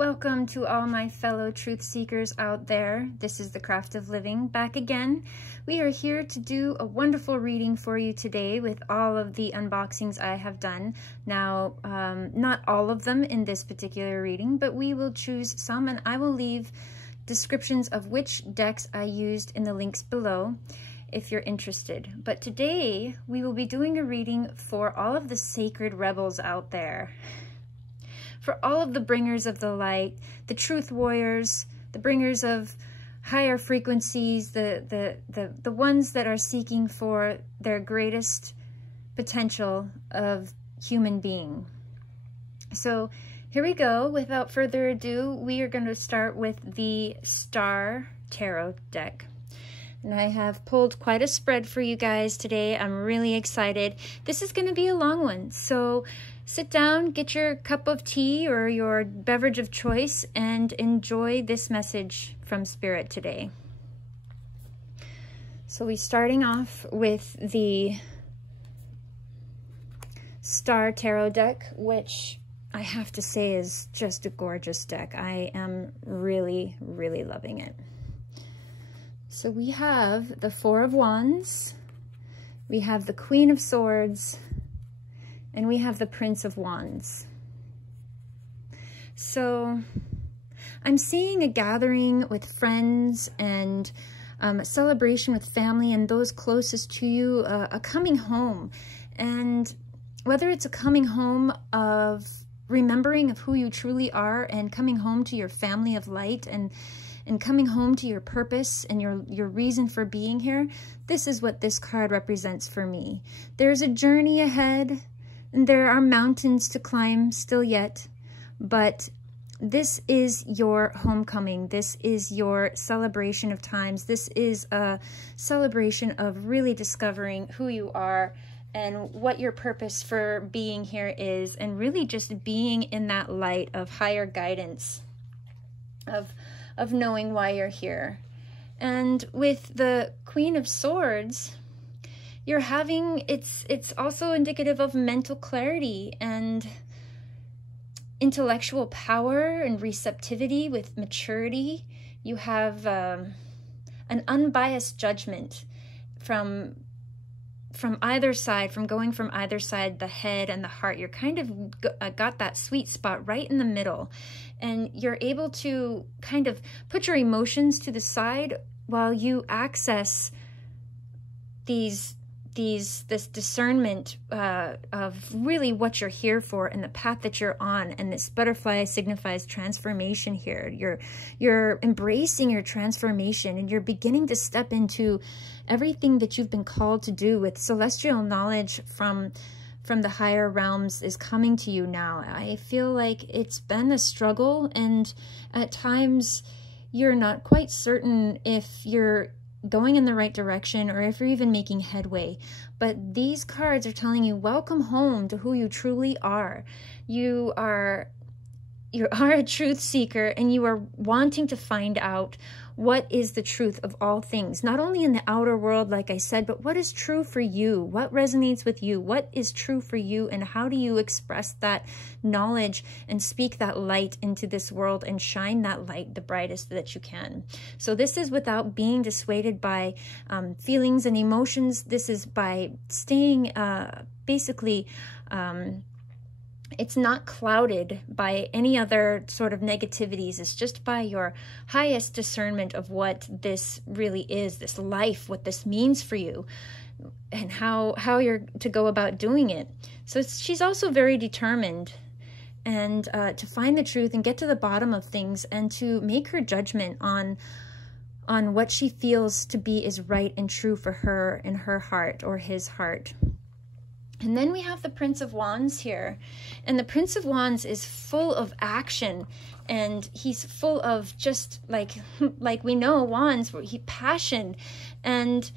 Welcome to all my fellow truth seekers out there. This is the Craft of Living back again. We are here to do a wonderful reading for you today with all of the unboxings I have done. Now, not all of them in this particular reading, but we will choose some and I will leave descriptions of which decks I used in the links below if you're interested. But today we will be doing a reading for all of the sacred rebels out there. For all of the bringers of the light, the truth warriors, the bringers of higher frequencies, the ones that are seeking for their greatest potential of human being. So here we go. Without further ado, we are going to start with the Star Tarot deck. And I have pulled quite a spread for you guys today. I'm really excited. This is going to be a long one, so sit down, get your cup of tea or your beverage of choice, and enjoy this message from Spirit today. So we're starting off with the Star Tarot deck, which I have to say is just a gorgeous deck. I am really, really loving it. So we have the Four of Wands, we have the Queen of Swords, and we have the Prince of Wands. So I'm seeing a gathering with friends and a celebration with family and those closest to you, a coming home. And whether it's a coming home of remembering of who you truly are and coming home to your family of light and coming home to your purpose and your reason for being here, this is what this card represents for me. There's a journey ahead, and there are mountains to climb still yet, but this is your homecoming. This is your celebration of times. This is a celebration of really discovering who you are and what your purpose for being here is, and really just being in that light of higher guidance, of knowing why you're here. And with the Queen of Swords, you're having, it's also indicative of mental clarity and intellectual power and receptivity with maturity. You have an unbiased judgment from either side, from going from either side, the head and the heart. You're kind of got that sweet spot right in the middle, and you're able to kind of put your emotions to the side while you access this discernment of really what you're here for and the path that you're on. And this butterfly signifies transformation here. You're embracing your transformation, and you're beginning to step into everything that you've been called to do with celestial knowledge from the higher realms is coming to you now. I feel like it's been a struggle, and at times you're not quite certain if you're going in the right direction or if you're even making headway. But these cards are telling you, welcome home to who you truly are. You are a truth seeker, and you are wanting to find out what is the truth of all things, not only in the outer world, like I said, but what is true for you? What resonates with you? What is true for you? And how do you express that knowledge and speak that light into this world and shine that light the brightest that you can? So this is without being dissuaded by feelings and emotions. This is by staying basically it's not clouded by any other sort of negativities. It's just by your highest discernment of what this really is, this life, what this means for you, and how you're to go about doing it. So she's also very determined and to find the truth and get to the bottom of things, and to make her judgment on what she feels to be is right and true for her in her heart or his heart. And then we have the Prince of Wands here. And the Prince of Wands is full of action, and he's full of just like we know Wands, passion, and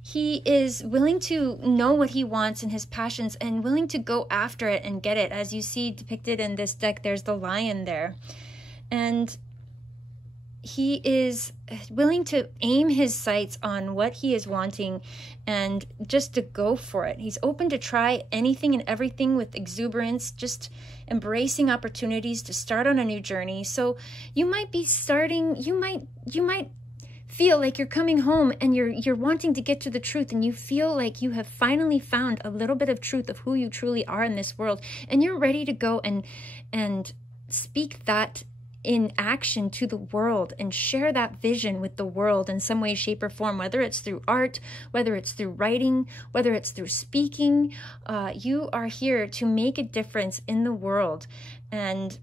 he is willing to know what he wants and his passions, and willing to go after it and get it. As you see depicted in this deck, there's the lion there. And he is willing to aim his sights on what he is wanting and just to go for it. He's open to try anything and everything with exuberance, just embracing opportunities to start on a new journey. So you might be starting, you might feel like you're coming home and you're wanting to get to the truth, and you feel like you have finally found a little bit of truth of who you truly are in this world, and you're ready to go and speak that in action to the world and share that vision with the world in some way, shape, or form, whether it's through art, whether it's through writing, whether it's through speaking. You are here to make a difference in the world and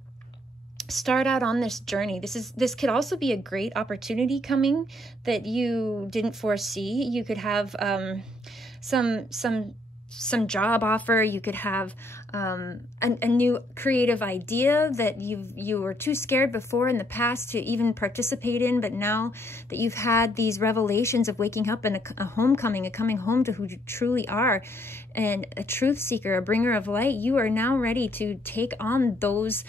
start out on this journey. This could also be a great opportunity coming that you didn't foresee. You could have some job offer. You could have a new creative idea that you were too scared before in the past to even participate in, but now that you've had these revelations of waking up and a homecoming, a coming home to who you truly are, and a truth seeker, a bringer of light, you are now ready to take on those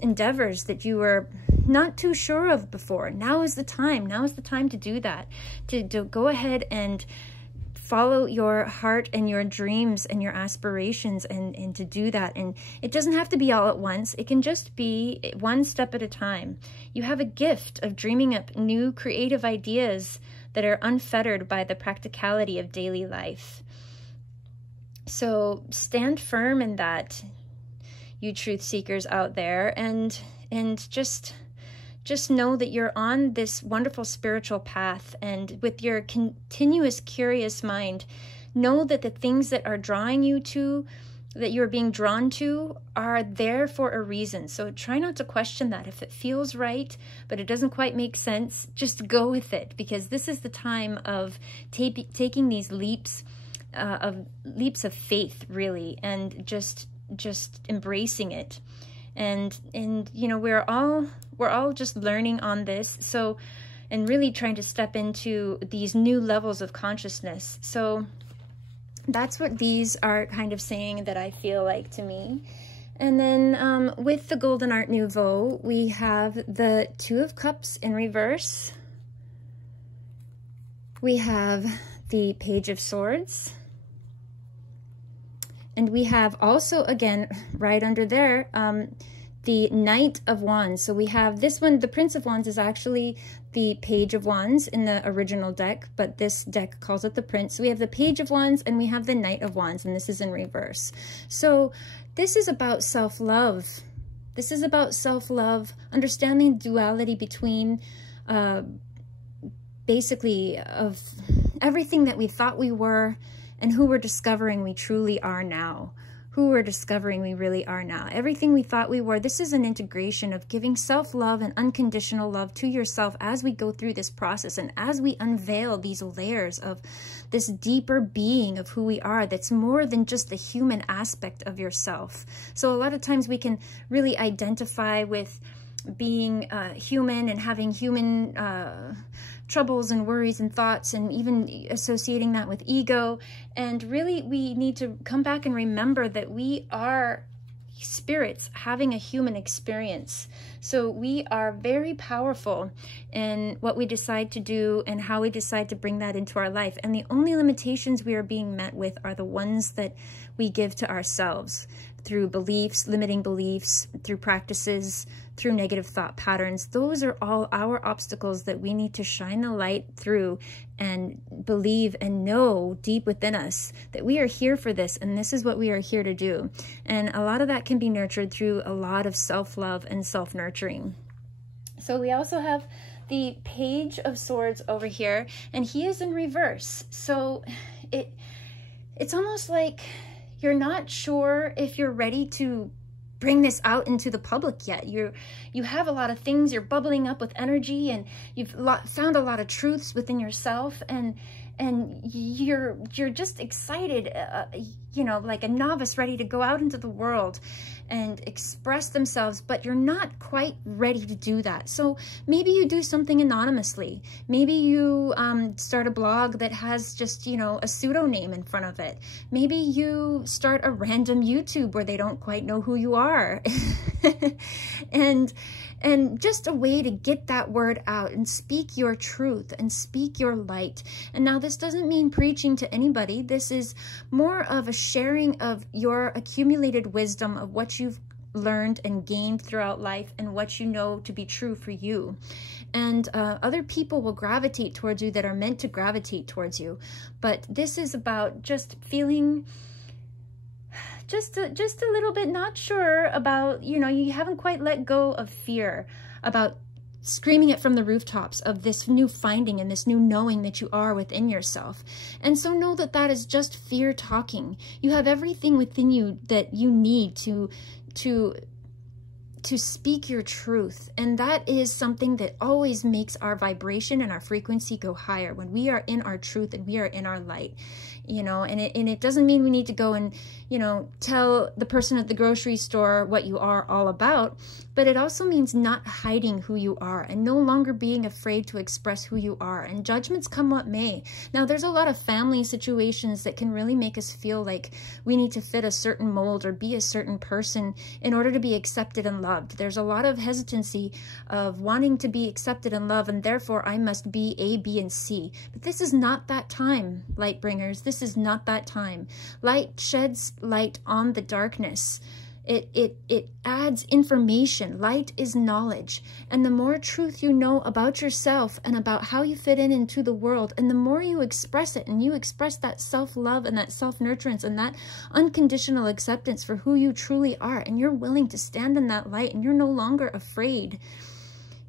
endeavors that you were not too sure of before. Now is the time. Now is the time to do that, to go ahead and follow your heart and your dreams and your aspirations, and to do that. And it doesn't have to be all at once. It can just be one step at a time. You have a gift of dreaming up new creative ideas that are unfettered by the practicality of daily life. So stand firm in that, you truth seekers out there, and just know that you're on this wonderful spiritual path, and with your continuous curious mind, know that the things that are drawing you to, that you're being drawn to, are there for a reason. So try not to question that. If it feels right, but it doesn't quite make sense, just go with it, because this is the time of taking these leaps of faith, really, and just embracing it. And you know, we're all just learning on this, so, and really trying to step into these new levels of consciousness. So that's what these are kind of saying, that I feel like to me. And then with the Golden Art Nouveau, we have the Two of Cups in reverse. We have the Page of Swords. And we have also, again, right under there, the Knight of Wands. So we have this one, the Prince of Wands is actually the Page of Wands in the original deck, but this deck calls it the Prince. So we have the Page of Wands and we have the Knight of Wands, and this is in reverse. So this is about self-love. This is about self-love, understanding duality between basically of everything that we thought we were and who we're discovering we truly are now. Who we're discovering we really are now. Everything we thought we were, this is an integration of giving self-love and unconditional love to yourself as we go through this process, and as we unveil these layers of this deeper being of who we are that's more than just the human aspect of yourself. So a lot of times we can really identify with being human and having human troubles and worries and thoughts, and even associating that with ego. And really, we need to come back and remember that we are spirits having a human experience. So we are very powerful in what we decide to do and how we decide to bring that into our life. And the only limitations we are being met with are the ones that we give to ourselves through beliefs, limiting beliefs, through practices, through negative thought patterns. Those are all our obstacles that we need to shine the light through and believe and know deep within us that we are here for this, and this is what we are here to do. And a lot of that can be nurtured through a lot of self-love and self-nurturing. So we also have the Page of Swords over here, and he is in reverse. So it's almost like you're not sure if you're ready to bring this out into the public yet. You have a lot of things, you're bubbling up with energy, and you've found a lot of truths within yourself, and you're just excited. you know, like a novice ready to go out into the world and express themselves, but you're not quite ready to do that. So maybe you do something anonymously. Maybe you start a blog that has just, you know, a pseudonym in front of it. Maybe you start a random YouTube where they don't quite know who you are. and just a way to get that word out and speak your truth and speak your light. And now this doesn't mean preaching to anybody. This is more of a sharing of your accumulated wisdom of what you've learned and gained throughout life and what you know to be true for you. And other people will gravitate towards you that are meant to gravitate towards you. But this is about just feeling just a little bit not sure about, you know, you haven't quite let go of fear about screaming it from the rooftops of this new finding and this new knowing that you are within yourself. And so know that that is just fear talking. You have everything within you that you need to speak your truth. And that is something that always makes our vibration and our frequency go higher when we are in our truth and we are in our light. You know, and it doesn't mean we need to go and, you know, tell the person at the grocery store what you are all about, but it also means not hiding who you are and no longer being afraid to express who you are. And judgments come what may. Now, there's a lot of family situations that can really make us feel like we need to fit a certain mold or be a certain person in order to be accepted and loved. There's a lot of hesitancy of wanting to be accepted and loved, and therefore I must be A, B, and C. But this is not that time, light bringers. This is not that time. Light sheds light on the darkness. It adds information. Light is knowledge. And the more truth you know about yourself and about how you fit in into the world, and the more you express it, and you express that self-love and that self-nurturance and that unconditional acceptance for who you truly are, and you're willing to stand in that light and you're no longer afraid,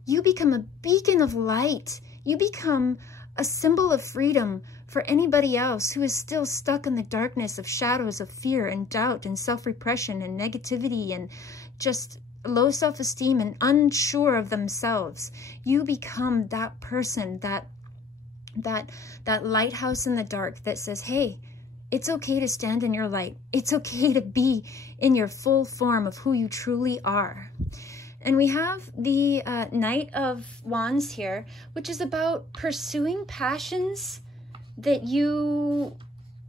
you become a beacon of light. You become a symbol of freedom for anybody else who is still stuck in the darkness of shadows of fear and doubt and self-repression and negativity and just low self-esteem and unsure of themselves. You become that person, that lighthouse in the dark that says, hey, it's okay to stand in your light. It's okay to be in your full form of who you truly are. And we have the Knight of Wands here, which is about pursuing passions that you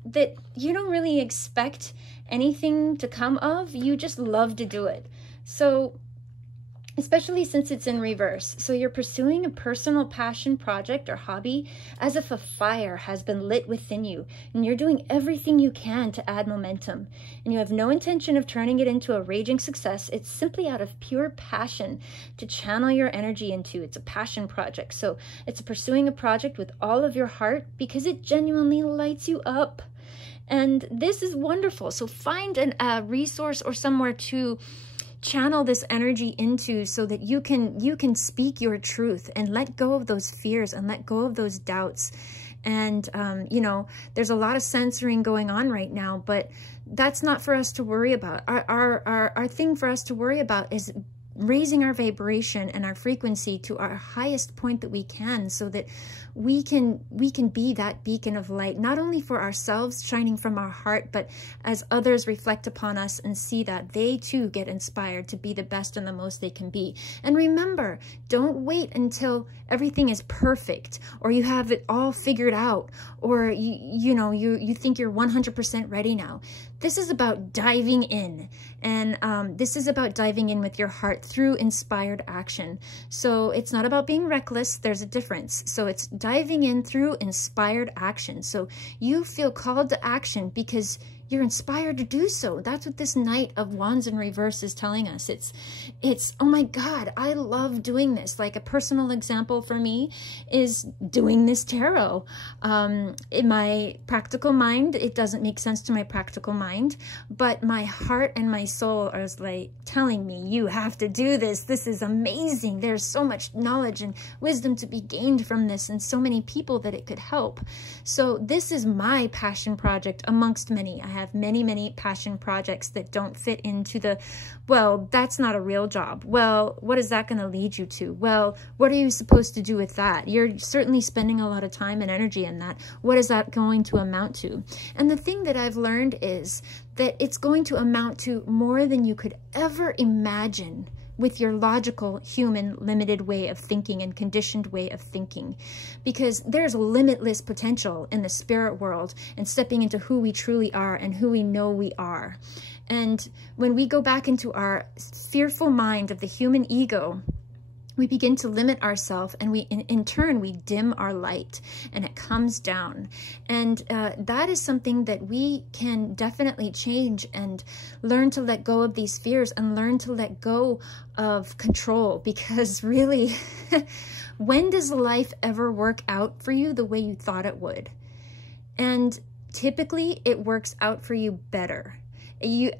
don't really expect anything to come of. You just love to do it. So especially since it's in reverse. So you're pursuing a personal passion project or hobby as if a fire has been lit within you, and you're doing everything you can to add momentum, and you have no intention of turning it into a raging success. It's simply out of pure passion to channel your energy into. It's a passion project. So it's pursuing a project with all of your heart because it genuinely lights you up. And this is wonderful. So find a resource or somewhere to channel this energy into so that you can speak your truth and let go of those fears and let go of those doubts. And you know, there's a lot of censoring going on right now, but that's not for us to worry about. Our thing for us to worry about is raising our vibration and our frequency to our highest point that we can, so that we can be that beacon of light, not only for ourselves shining from our heart, but as others reflect upon us and see that, they too get inspired to be the best and the most they can be. And remember, don't wait until everything is perfect or you have it all figured out, or you think you're 100% ready now. This is about diving in, and this is about diving in with your heart through inspired action. So it's not about being reckless. There's a difference. So it's diving in through inspired action. So you feel called to action because you're inspired to do so. That's what this Knight of Wands in reverse is telling us. It's oh my God, I love doing this. Like a personal example for me is doing this tarot. In my practical mind, it doesn't make sense to my practical mind, but my heart and my soul are like telling me, you have to do this. This is amazing. There's so much knowledge and wisdom to be gained from this, and so many people that it could help. So this is my passion project amongst many. I have many, many passion projects that don't fit into the, well, that's not a real job. Well, what is that going to lead you to? Well, what are you supposed to do with that? You're certainly spending a lot of time and energy in that. What is that going to amount to? And the thing that I've learned is that it's going to amount to more than you could ever imagine with your logical, human, limited way of thinking and conditioned way of thinking. Because there's limitless potential in the spirit world and stepping into who we truly are and who we know we are. And when we go back into our fearful mind of the human ego, we begin to limit ourselves, and we, in turn, we dim our light, and it comes down. And that is something that we can definitely change and learn to let go of these fears and learn to let go of control. Because really, when does life ever work out for you the way you thought it would? And typically, it works out for you better.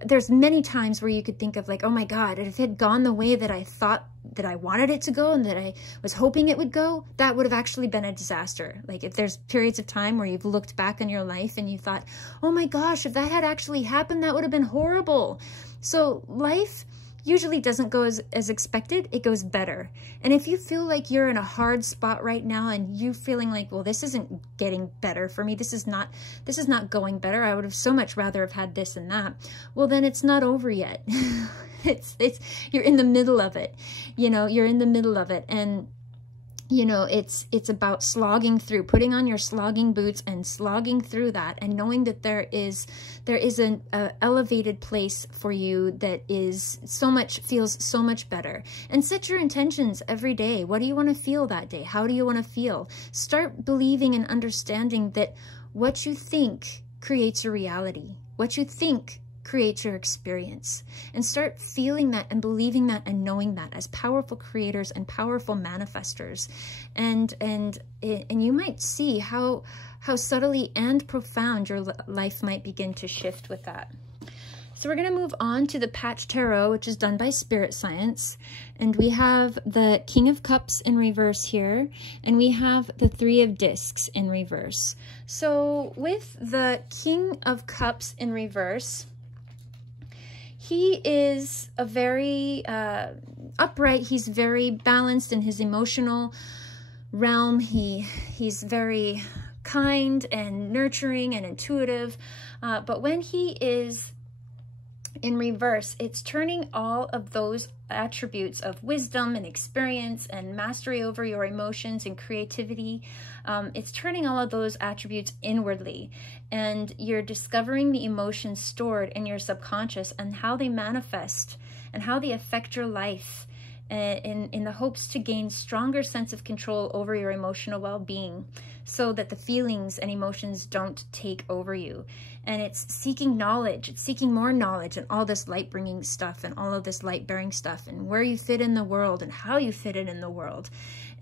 There's many times where you could think of like, oh my God, if it had gone the way that I thought that I wanted it to go and that I was hoping it would go, that would have actually been a disaster. Like if there's periods of time where you've looked back on your life and you thought, oh my gosh, if that had actually happened, that would have been horrible. So life usually doesn't go as expected, it goes better. And if you feel like you're in a hard spot right now and you feeling like, well, this isn't getting better for me, this is not going better, I would have so much rather have had this and that, well, then it's not over yet. You're in the middle of it, you're in the middle of it. And it's about slogging through, putting on your slogging boots and slogging through that, and knowing that there is an elevated place for you that feels so much better. And set your intentions every day. What do you want to feel that day? How do you want to feel? Start believing and understanding that what you think creates your reality. What you think creates your experience, and start feeling that and believing that and knowing that as powerful creators and powerful manifestors. And you might see how subtly and profound your life might begin to shift with that. So we're going to move on to the Patch Tarot, which is done by Spirit Science. And we have the King of Cups in reverse here, and we have the Three of Discs in reverse. So with the King of Cups in reverse, he is a very upright, he's very balanced in his emotional realm. He's very kind and nurturing and intuitive. But when he is in reverse, it's turning all of those attributes of wisdom and experience and mastery over your emotions and creativity. It's turning all of those attributes inwardly, and you're discovering the emotions stored in your subconscious and how they manifest and how they affect your life, in the hopes to gain stronger sense of control over your emotional well-being, so that the feelings and emotions don't take over you. And it's seeking knowledge, it's seeking more knowledge and all this light-bringing stuff and all of this light-bearing stuff and where you fit in the world and how you fit in the world.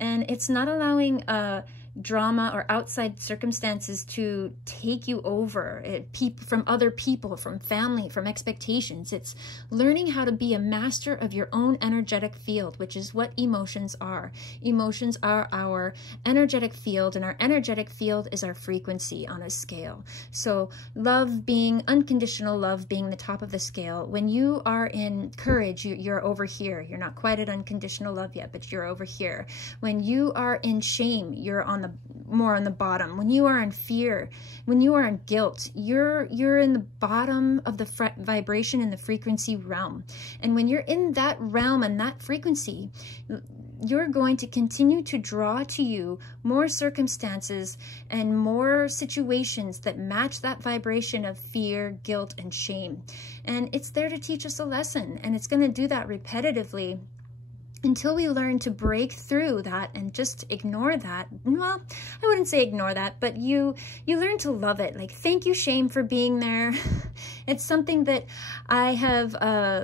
And it's not allowing drama or outside circumstances to take you over, from other people, from family, from expectations. It's learning how to be a master of your own energetic field, which is what emotions are. Emotions are our energetic field, and our energetic field is our frequency on a scale. So love being, unconditional love being the top of the scale. When you are in courage, you're over here. You're not quite at unconditional love yet, but you're over here. When you are in shame, you're more on the bottom. When you are in fear, when you are in guilt, you're in the bottom of the vibration in the frequency realm. And when you're in that realm and that frequency, you're going to continue to draw to you more circumstances and more situations that match that vibration of fear, guilt, and shame. And it's there to teach us a lesson, and it's going to do that repetitively until we learn to break through that and just ignore that. Well, I wouldn't say ignore that, but you learn to love it. Like, thank you, shame, for being there. It's something that I have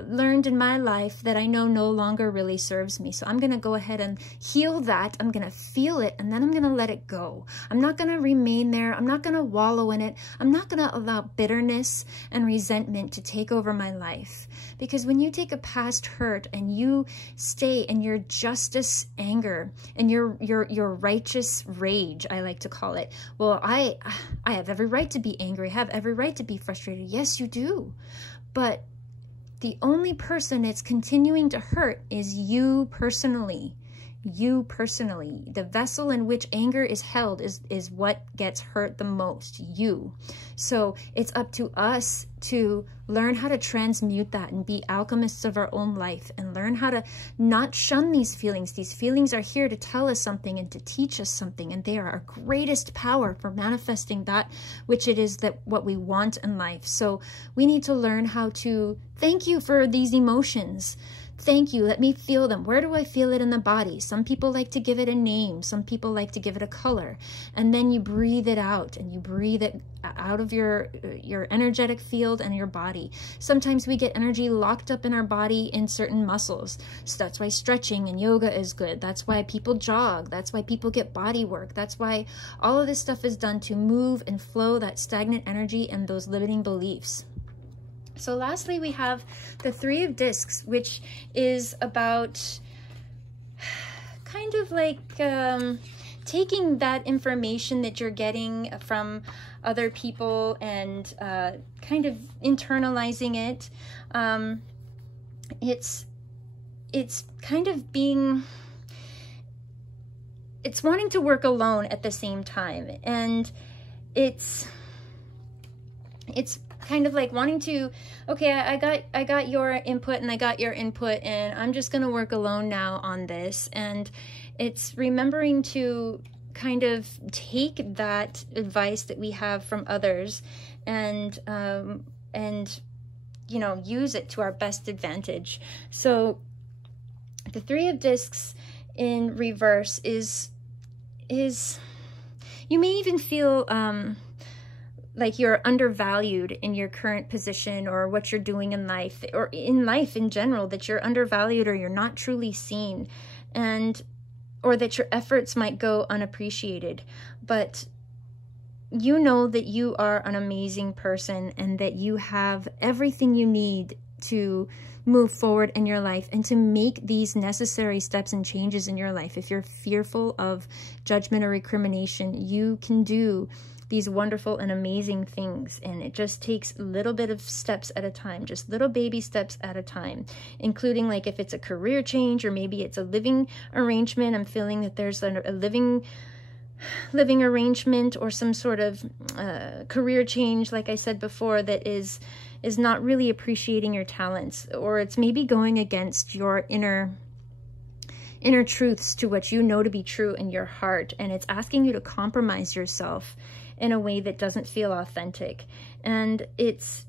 learned in my life that I know no longer really serves me. So I'm going to go ahead and heal that. I'm going to feel it, and then I'm going to let it go. I'm not going to remain there. I'm not going to wallow in it. I'm not going to allow bitterness and resentment to take over my life. Because when you take a past hurt and you stay and your justice anger and your righteous rage, I like to call it. Well, I have every right to be angry. I have every right to be frustrated. Yes, you do. But the only person it's continuing to hurt is you personally. You personally. The vessel in which anger is held is what gets hurt the most. You. So it's up to us to learn how to transmute that and be alchemists of our own life, and learn how to not shun these feelings. These feelings are here to tell us something and to teach us something, and they are our greatest power for manifesting that which it is that what we want in life. So we need to learn how to thank you for these emotions. Thank you. Let me feel them. Where do I feel it in the body? Some people like to give it a name. Some people like to give it a color. And then you breathe it out, and you breathe it out of your energetic field and your body. Sometimes we get energy locked up in our body in certain muscles. So that's why stretching and yoga is good. That's why people jog. That's why people get body work. That's why all of this stuff is done to move and flow that stagnant energy and those limiting beliefs. So lastly, we have the Three of Discs, which is about kind of like taking that information that you're getting from other people and kind of internalizing it. It's kind of being, it's wanting to work alone at the same time. And it's kind of like wanting to, okay, I got your input and I got your input, and I'm just going to work alone now on this. And it's remembering to kind of take that advice that we have from others and you know, use it to our best advantage. So the Three of Discs in reverse is you may even feel like you're undervalued in your current position, or what you're doing in life, or in life in general, that you're undervalued or you're not truly seen, and or that your efforts might go unappreciated. But you know that you are an amazing person, and that you have everything you need to move forward in your life and to make these necessary steps and changes in your life. If you're fearful of judgment or recrimination, you can do these wonderful and amazing things, and it just takes a little bit of steps at a time, just little baby steps at a time, including like if it's a career change, or maybe it's a living arrangement. I'm feeling that there's a living arrangement or some sort of career change, like I said before, that is not really appreciating your talents, or it's maybe going against your inner truths to what you know to be true in your heart, and it's asking you to compromise yourself in a way that doesn't feel authentic. And it's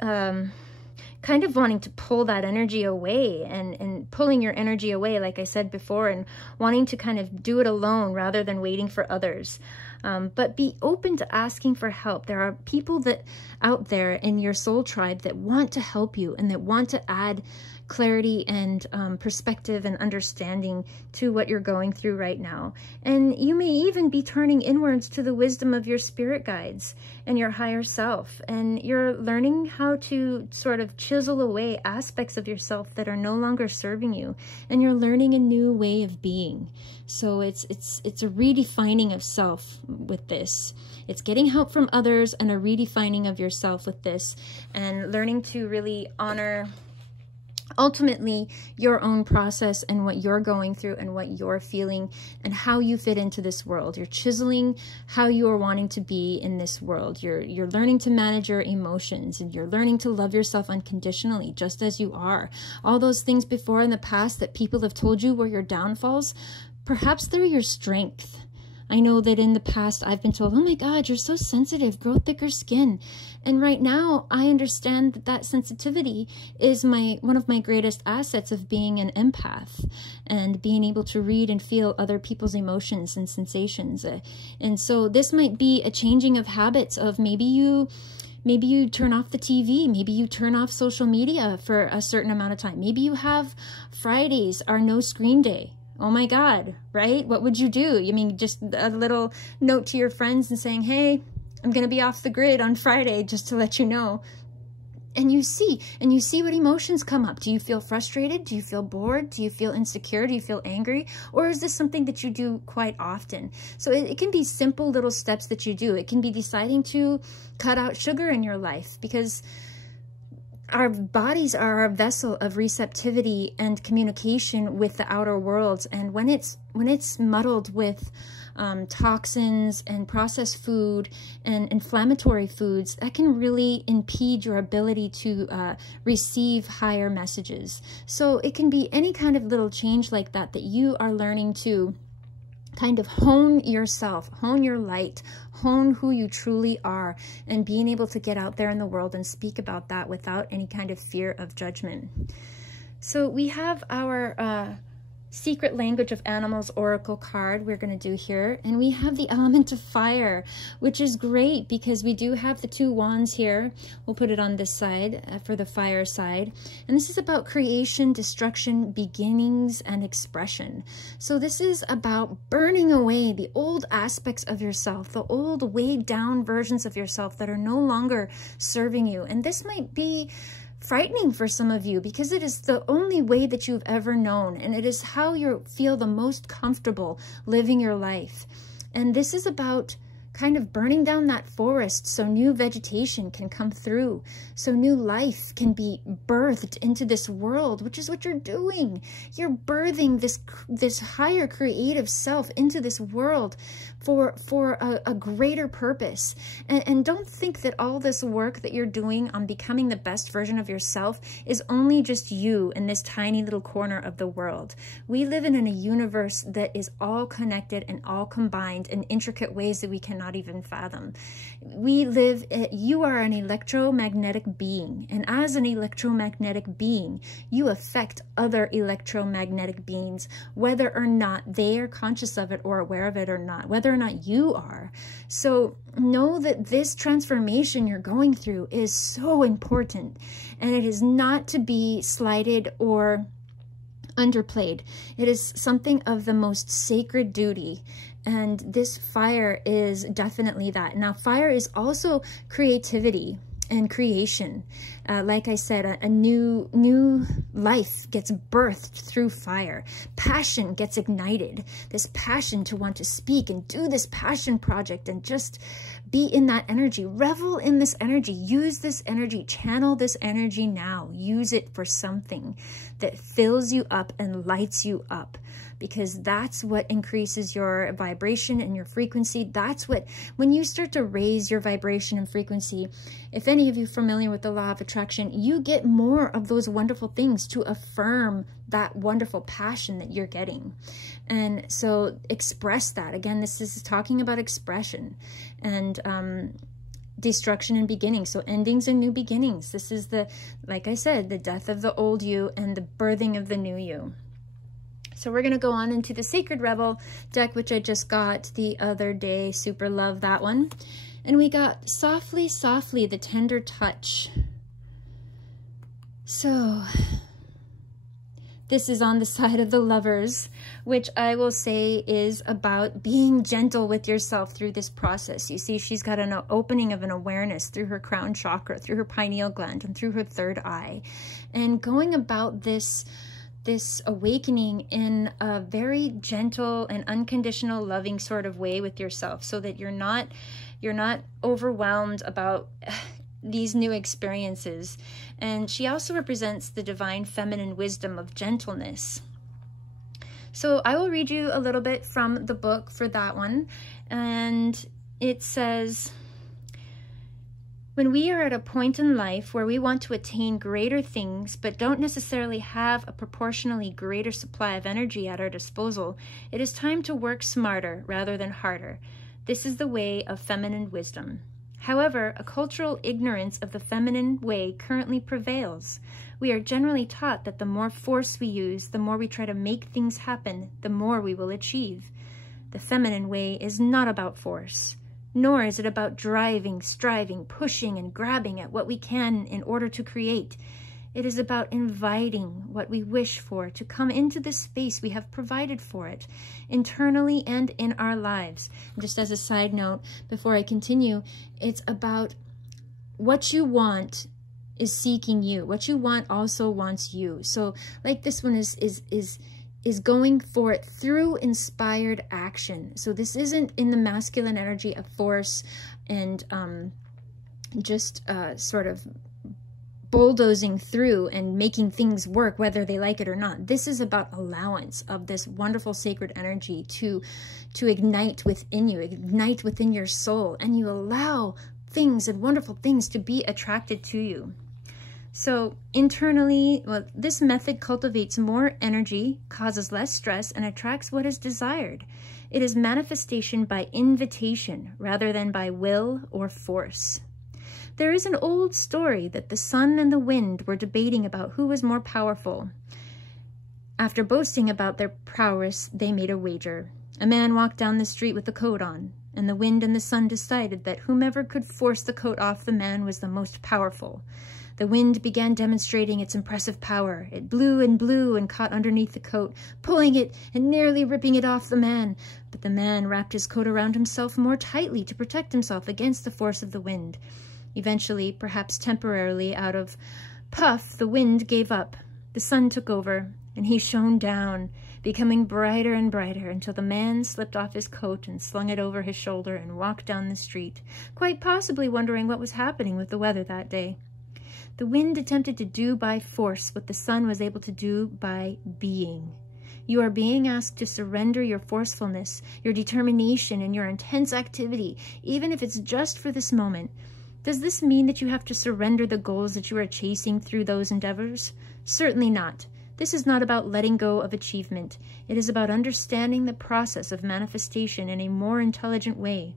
kind of wanting to pull that energy away, and pulling your energy away, like I said before, and wanting to kind of do it alone rather than waiting for others. But be open to asking for help. There are people that out there in your soul tribe that want to help you, and that want to add clarity and perspective and understanding to what you're going through right now. And you may even be turning inwards to the wisdom of your spirit guides and your higher self, and you're learning how to sort of chisel away aspects of yourself that are no longer serving you, and you're learning a new way of being. So it's a redefining of self with this. It's getting help from others and a redefining of yourself with this, and learning to really honor ultimately your own process and what you're going through and what you're feeling and how you fit into this world. You're chiseling how you are wanting to be in this world. You're learning to manage your emotions, and you're learning to love yourself unconditionally, just as you are. All those things before in the past that people have told you were your downfalls, perhaps they're your strength. I know that in the past I've been told, oh my God, you're so sensitive, grow thicker skin. And right now I understand that that sensitivity is one of my greatest assets of being an empath, and being able to read and feel other people's emotions and sensations. And so this might be a changing of habits of maybe you turn off the TV, maybe you turn off social media for a certain amount of time. Maybe you have Fridays are no screen day. Oh my God, right? What would you do? I mean, just a little note to your friends and saying, hey, I'm going to be off the grid on Friday, just to let you know. And you see what emotions come up. Do you feel frustrated? Do you feel bored? Do you feel insecure? Do you feel angry? Or is this something that you do quite often? So it can be simple little steps that you do. It can be deciding to cut out sugar in your life, because our bodies are our vessel of receptivity and communication with the outer world. And when it's muddled with toxins and processed food and inflammatory foods, that can really impede your ability to receive higher messages. So it can be any kind of little change like that you are learning to kind of hone yourself, hone your light, hone who you truly are, and being able to get out there in the world and speak about that without any kind of fear of judgment. So we have our Secret Language of Animals Oracle card we're going to do here, and we have the element of fire, which is great because we do have the 2 wands here. We'll put it on this side for the fire side, and this is about creation, destruction, beginnings, and expression. So this is about burning away the old aspects of yourself, the old weighed down versions of yourself that are no longer serving you. And this might be frightening for some of you because it is the only way that you've ever known, and it is how you feel the most comfortable living your life. And this is about kind of burning down that forest so new vegetation can come through, so new life can be birthed into this world, which is what you're doing. You're birthing this higher creative self into this world for a greater purpose. And don't think that all this work that you're doing on becoming the best version of yourself is only just you in this tiny little corner of the world. We live in a universe that is all connected and all combined in intricate ways that we cannot even fathom. You are an electromagnetic being, and as an electromagnetic being, you affect other electromagnetic beings, whether or not they are conscious of it or aware of it or not, whether or not you are. So know that this transformation you're going through is so important, and it is not to be slighted or underplayed. It is something of the most sacred duty, and this fire is definitely that. Now, fire is also creativity and creation. Like I said, a new life gets birthed through fire. Passion gets ignited. This passion to want to speak and do this passion project and just be in that energy. Revel in this energy. Use this energy. Channel this energy now. Use it for something that fills you up and lights you up, because that's what increases your vibration and your frequency. That's what, when you start to raise your vibration and frequency, if any of you are familiar with the law of attraction, you get more of those wonderful things to affirm that wonderful passion that you're getting. And so express that. Again, this is talking about expression and destruction and beginning. So endings and new beginnings. This is the, like I said, the death of the old you and the birthing of the new you. So we're going to go on into the Sacred Rebel deck, which I just got the other day. Super love that one. And we got Softly, Softly, the Tender Touch. So this is on the side of the Lovers, which I will say is about being gentle with yourself through this process. You see, she's got an opening of an awareness through her crown chakra, through her pineal gland, and through her third eye. And going about this awakening in a very gentle and unconditional loving sort of way with yourself, so that you're not overwhelmed about these new experiences. And she also represents the divine feminine wisdom of gentleness. So I will read you a little bit from the book for that one. And it says, when we are at a point in life where we want to attain greater things, but don't necessarily have a proportionally greater supply of energy at our disposal, it is time to work smarter rather than harder. This is the way of feminine wisdom. However, a cultural ignorance of the feminine way currently prevails. We are generally taught that the more force we use, the more we try to make things happen, the more we will achieve. The feminine way is not about force, nor is it about driving, striving, pushing, and grabbing at what we can in order to create. It is about inviting what we wish for to come into the space we have provided for it, internally and in our lives. And just as a side note, before I continue, it's about what you want is seeking you. What you want also wants you. So like this one is going for it through inspired action. So this isn't in the masculine energy of force and just sort of bulldozing through and making things work whether they like it or not. This is about allowance of this wonderful sacred energy to ignite within you, ignite within your soul, and you allow things and wonderful things to be attracted to you. So internally, well, this method cultivates more energy, causes less stress, and attracts what is desired. It is manifestation by invitation rather than by will or force. There is an old story that the sun and the wind were debating about who was more powerful. After boasting about their prowess, they made a wager. A man walked down the street with a coat on, and the wind and the sun decided that whomever could force the coat off the man was the most powerful. The wind began demonstrating its impressive power. It blew and caught underneath the coat, pulling it and nearly ripping it off the man. But the man wrapped his coat around himself more tightly to protect himself against the force of the wind. Eventually, perhaps temporarily, out of puff, the wind gave up. The sun took over, and he shone down, becoming brighter and brighter until the man slipped off his coat and slung it over his shoulder and walked down the street, quite possibly wondering what was happening with the weather that day. The wind attempted to do by force what the sun was able to do by being. You are being asked to surrender your forcefulness, your determination, and your intense activity, even if it's just for this moment. Does this mean that you have to surrender the goals that you are chasing through those endeavors? Certainly not. This is not about letting go of achievement. It is about understanding the process of manifestation in a more intelligent way.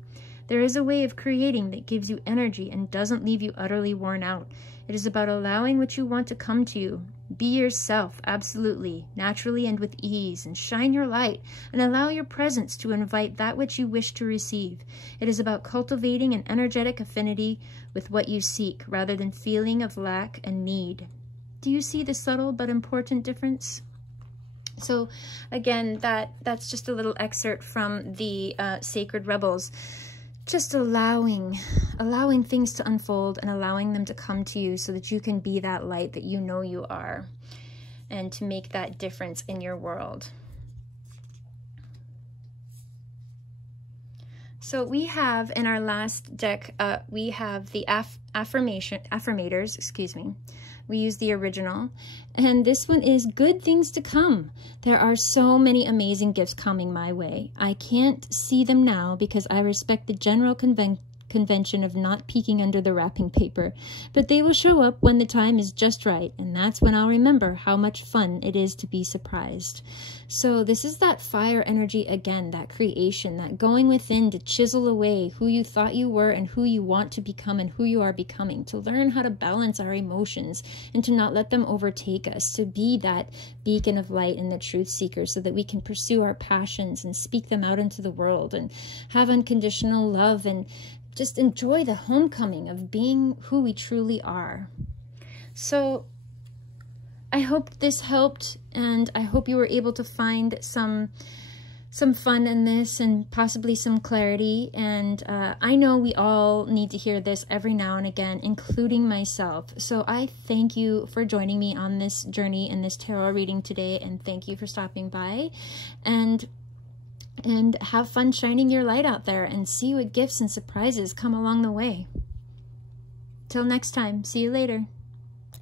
There is a way of creating that gives you energy and doesn't leave you utterly worn out. It is about allowing what you want to come to you. Be yourself, absolutely, naturally and with ease, and shine your light, and allow your presence to invite that which you wish to receive. It is about cultivating an energetic affinity with what you seek, rather than feeling of lack and need. Do you see the subtle but important difference? So again, that's just a little excerpt from the Sacred Rebels. Just allowing things to unfold and allowing them to come to you so that you can be that light that you know you are and to make that difference in your world. So we have in our last deck, we have the affirmators, excuse me. We use the original, and this one is good things to come. There are so many amazing gifts coming my way. I can't see them now because I respect the general convention of not peeking under the wrapping paper, but they will show up when the time is just right, and that's when I'll remember how much fun it is to be surprised. So this is that fire energy again, that creation, that going within to chisel away who you thought you were and who you want to become and who you are becoming, to learn how to balance our emotions and to not let them overtake us, to be that beacon of light and the truth seeker so that we can pursue our passions and speak them out into the world and have unconditional love and just enjoy the homecoming of being who we truly are. So I hope this helped, and I hope you were able to find some fun in this and possibly some clarity. And I know we all need to hear this every now and again, including myself. So I thank you for joining me on this journey in this tarot reading today, and thank you for stopping by. And have fun shining your light out there and see what gifts and surprises come along the way. Till next time, see you later.